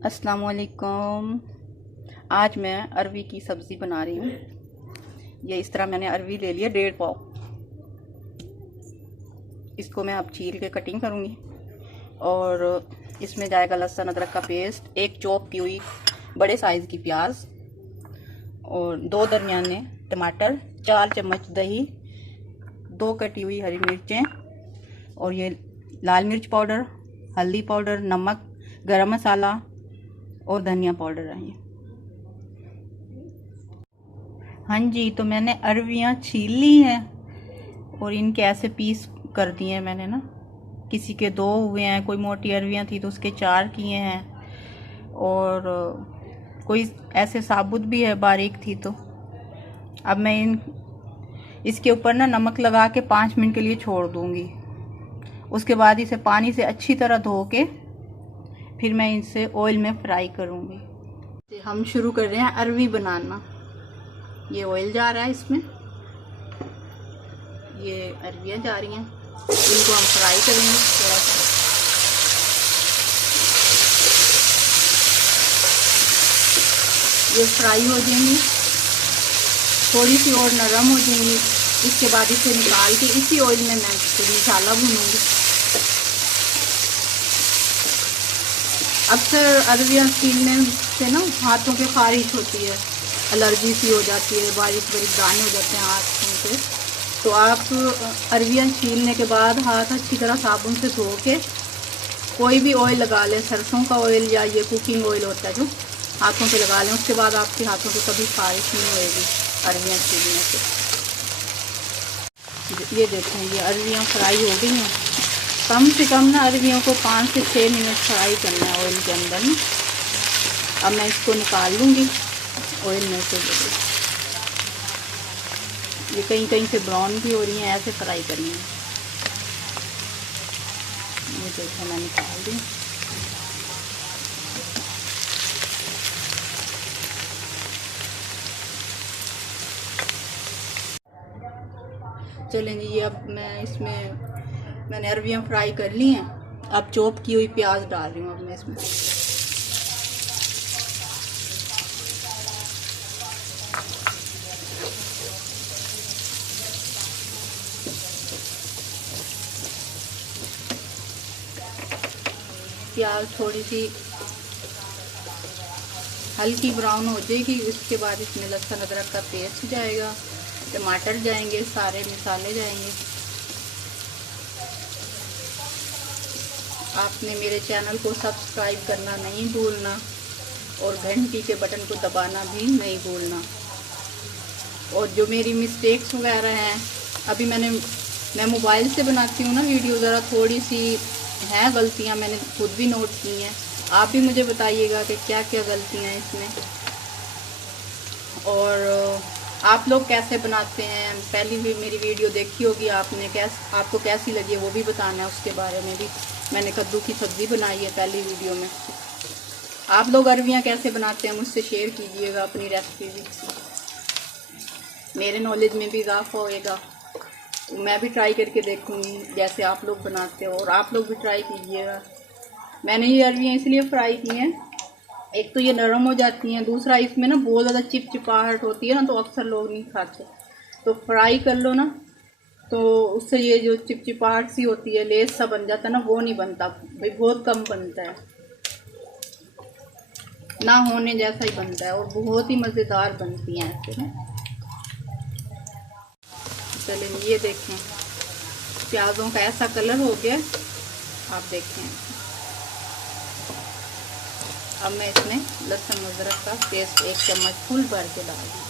अस्सलाम वालेकुम। आज मैं अरवी की सब्ज़ी बना रही हूँ। ये इस तरह मैंने अरवी ले लिया 1.5 पाव। इसको मैं अब छील के कटिंग करूँगी और इसमें जाएगा लहसुन अदरक का पेस्ट, एक चॉप की हुई बड़े साइज़ की प्याज और 2 दरमियाने टमाटर, 4 चम्मच दही, 2 कटी हुई हरी मिर्चें और ये लाल मिर्च पाउडर, हल्दी पाउडर, नमक, गरम मसाला और धनिया पाउडर है ये। हाँ जी, तो मैंने अरवियाँ छील ली हैं और इनके ऐसे पीस कर दिए हैं मैंने ना। किसी के 2 हुए हैं, कोई मोटी अरवियाँ थी तो उसके 4 किए हैं और कोई ऐसे साबुत भी है, बारीक थी तो। अब मैं इसके ऊपर ना नमक लगा के 5 मिनट के लिए छोड़ दूँगी। उसके बाद इसे पानी से अच्छी तरह धो के फिर मैं इसे ऑयल में फ्राई करूँगी। हम शुरू कर रहे हैं अरवी बनाना। ये ऑयल जा रहा है, इसमें ये अरवियाँ जा रही हैं, इनको हम फ्राई करेंगे थोड़ा सा। ये फ्राई हो जाएंगी, थोड़ी सी और नरम हो जाएंगी। इसके बाद इसे निकाल के इसी ऑयल में मैं मसाला भूनूंगी। अक्सर अरवियाँ छीलने से ना हाथों के खारिश होती है, एलर्जी सी हो जाती है, बारीक बारीक दाने हो जाते हैं हाथों पे। तो आप अरवियाँ छीलने के बाद हाथ अच्छी तरह साबुन से धो के कोई भी ऑयल लगा लें, सरसों का ऑयल या ये कुकिंग ऑयल होता है जो हाथों पे लगा लें। उसके बाद आपके हाथों पे कभी खारिश नहीं होएगी अरवियाँ छीलने से। ये देखें, ये अरवियाँ फ्राई हो गई हैं। कम से कम ना अरवियों को 5 से 6 मिनट फ्राई करना है ऑयल के अंदर ना। अब मैं इसको निकाल लूँगी ऑयल में से। ये कहीं कहीं से ब्राउन भी हो रही हैं, ऐसे फ्राई करनी है। ये देखो मैं निकाल दी। चलें जी, ये अब मैं इसमें मैंने अरवियाँ फ्राई कर ली हैं। अब चॉप की हुई प्याज डाल रही हूँ अब मैं इसमें। प्याज थोड़ी सी हल्की ब्राउन हो जाएगी, उसके बाद इसमें लहसुन अदरक का पेस्ट जाएगा, टमाटर जाएंगे, सारे मसाले जाएंगे। आपने मेरे चैनल को सब्सक्राइब करना नहीं भूलना और घंटी के बटन को दबाना भी नहीं भूलना। और जो मेरी मिस्टेक्स वगैरह हैं, अभी मैं मोबाइल से बनाती हूँ ना वीडियो, ज़रा थोड़ी सी हैं गलतियाँ मैंने खुद भी नोट की हैं। आप भी मुझे बताइएगा कि क्या क्या गलतियाँ हैं इसमें। और आप लोग कैसे बनाते हैं, पहली भी मेरी वीडियो देखी होगी आपने, आपको कैसी लगी है वो भी बताना है। उसके बारे में भी मैंने कद्दू की सब्ज़ी बनाई है पहली वीडियो में। आप लोग अरवियाँ कैसे बनाते हैं मुझसे शेयर कीजिएगा अपनी रेसिपी भी, मेरे नॉलेज में भी इजाफा होएगा। मैं भी ट्राई करके देखूँगी जैसे आप लोग बनाते हो, और आप लोग भी ट्राई कीजिएगा। मैंने ये अरवियाँ इसलिए फ्राई की हैं, एक तो ये नरम हो जाती हैं, दूसरा इसमें ना बहुत ज़्यादा चिपचिपाहट होती है ना, तो अक्सर लोग नहीं खाते। तो फ्राई कर लो ना, तो उससे ये जो चिपचिपाहट सी होती है, लेस सा बन जाता है ना, वो नहीं बनता भाई, बहुत कम बनता है, ना होने जैसा ही बनता है, और बहुत ही मज़ेदार बनती हैं ऐसे ना। चलिए ये देखें, प्याज़ों का ऐसा कलर हो गया, आप देखें। अब मैं इसमें लहसुन अदरक का पेस्ट 1 चम्मच फुल भर के डाल दूँ।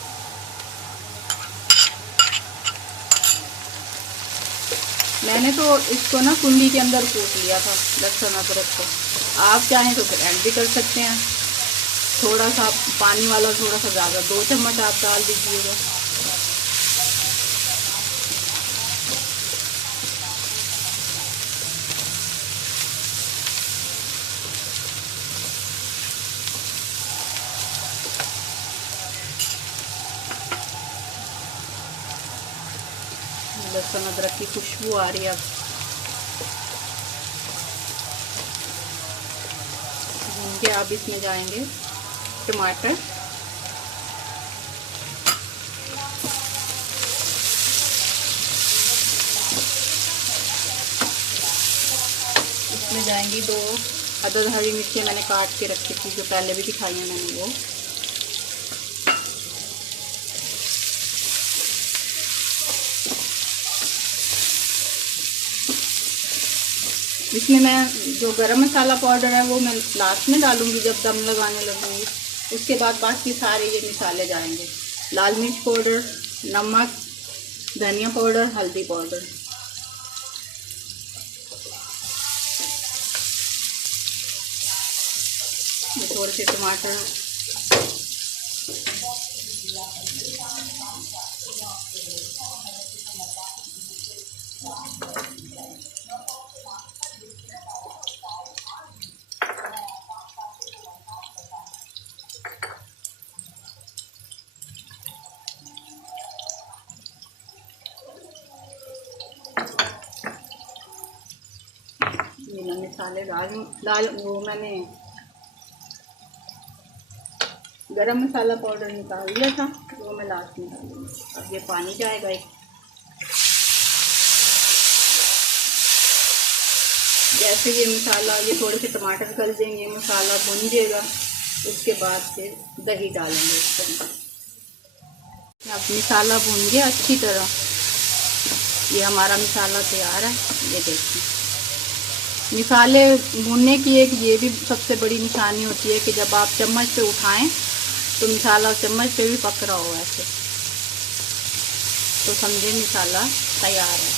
मैंने तो इसको ना कुंडी के अंदर कूट लिया था लहसुन अदरक को, आप चाहें तो ग्राइंड भी कर सकते हैं। थोड़ा सा पानी वाला, थोड़ा सा ज़्यादा, 2 चम्मच आप डाल दीजिएगा। लहसुन अदरक की खुशबू आ रही है अब। देखिए अब इसमें जाएंगे टमाटर, इसमें जाएंगी 2 अदद हरी मिर्ची मैंने काट के रखी थी, जो पहले भी दिखाई है मैंने वो। इसमें मैं जो गरम मसाला पाउडर है वो मैं लास्ट में डालूंगी जब दम लगाने लगूंगी। उसके बाद बाकी सारे ये मसाले जाएंगे, लाल मिर्च पाउडर, नमक, धनिया पाउडर, हल्दी पाउडर। ये थोड़े से टमाटर, ये मसाले डाल वो मैंने गरम मसाला पाउडर निकाल दिया था, वो मैं लास्ट में डालूंगी। अब ये पानी जाएगा एक, जैसे ये मसाला, ये थोड़े से टमाटर गल देंगे, मसाला भुन जाएगा, उसके बाद फिर दही डालेंगे इसके अंदर। अब मसाला भुन गया अच्छी तरह, ये हमारा मसाला तैयार है। ये देखिए, मसाले भुनने की एक ये भी सबसे बड़ी निशानी होती है कि जब आप चम्मच पे उठाएं तो मसाला चम्मच पे भी पक रहा हो ऐसे, तो समझे मसाला तैयार है।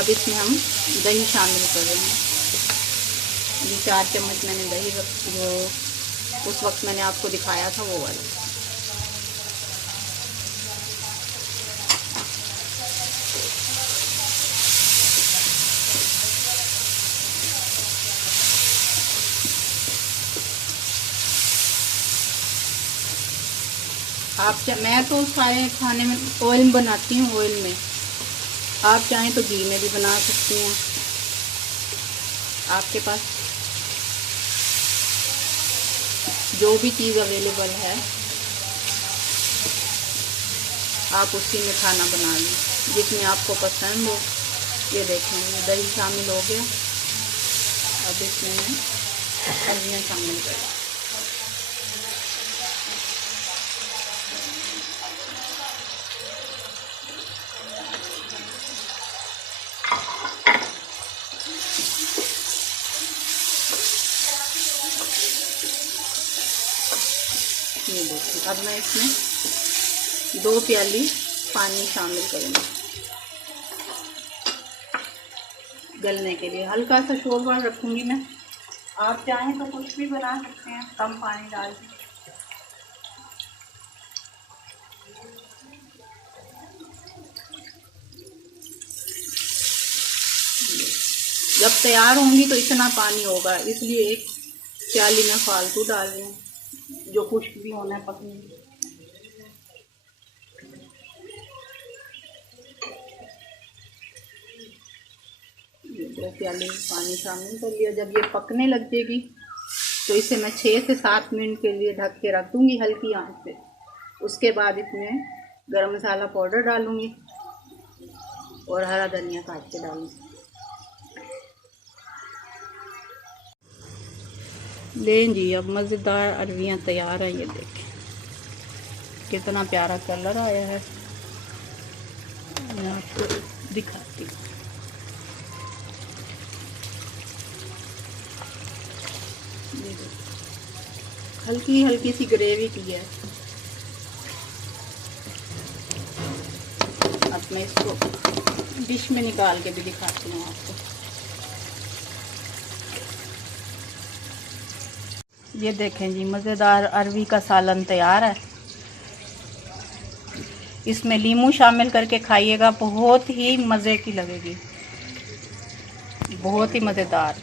अब इसमें हम दही शामिल करेंगे। ये 4 चम्मच मैंने दही, जो उस वक्त मैंने आपको दिखाया था वो वाला। मैं तो सारे खाने में ऑयल में बनाती हूँ, ऑयल में। आप चाहें तो घी में भी बना सकती हैं, आपके पास जो भी चीज़ अवेलेबल है आप उसी में खाना बना लें, जिसमें आपको पसंद हो। ये देखें, ये दही शामिल हो गया। अब इसमें मैं सब्जियाँ शामिल करूँ। ये देखिए, अब मैं इसमें 2 प्याली पानी शामिल करूँगी गलने के लिए। हल्का सा शोरबा रखूँगी मैं। आप चाहें तो कुछ भी बना सकते हैं कम पानी डाल के। जब तैयार होंगी तो इतना पानी होगा, इसलिए 1 प्याली में फालतू डाल रही हूँ, जो खुश्क भी होना है पकने। दो प्याले पानी शामिल कर लिया। जब ये पकने लग जाएगी तो इसे मैं 6 से 7 मिनट के लिए ढक के रख दूँगी हल्की आंच पे। उसके बाद इसमें गरम मसाला पाउडर डालूँगी और हरा धनिया काट के डालूँगी। लें जी, अब मज़ेदार अरवियाँ तैयार है। ये देखें कितना प्यारा कलर आया है, मैं आपको दिखाती हूँ। हल्की हल्की सी ग्रेवी की है। अब मैं इसको डिश में निकाल के भी दिखाती हूँ आपको। ये देखें जी, मज़ेदार अरवी का सालन तैयार है। इसमें नींबू शामिल करके खाइएगा, बहुत ही मज़े की लगेगी, बहुत ही मज़ेदार।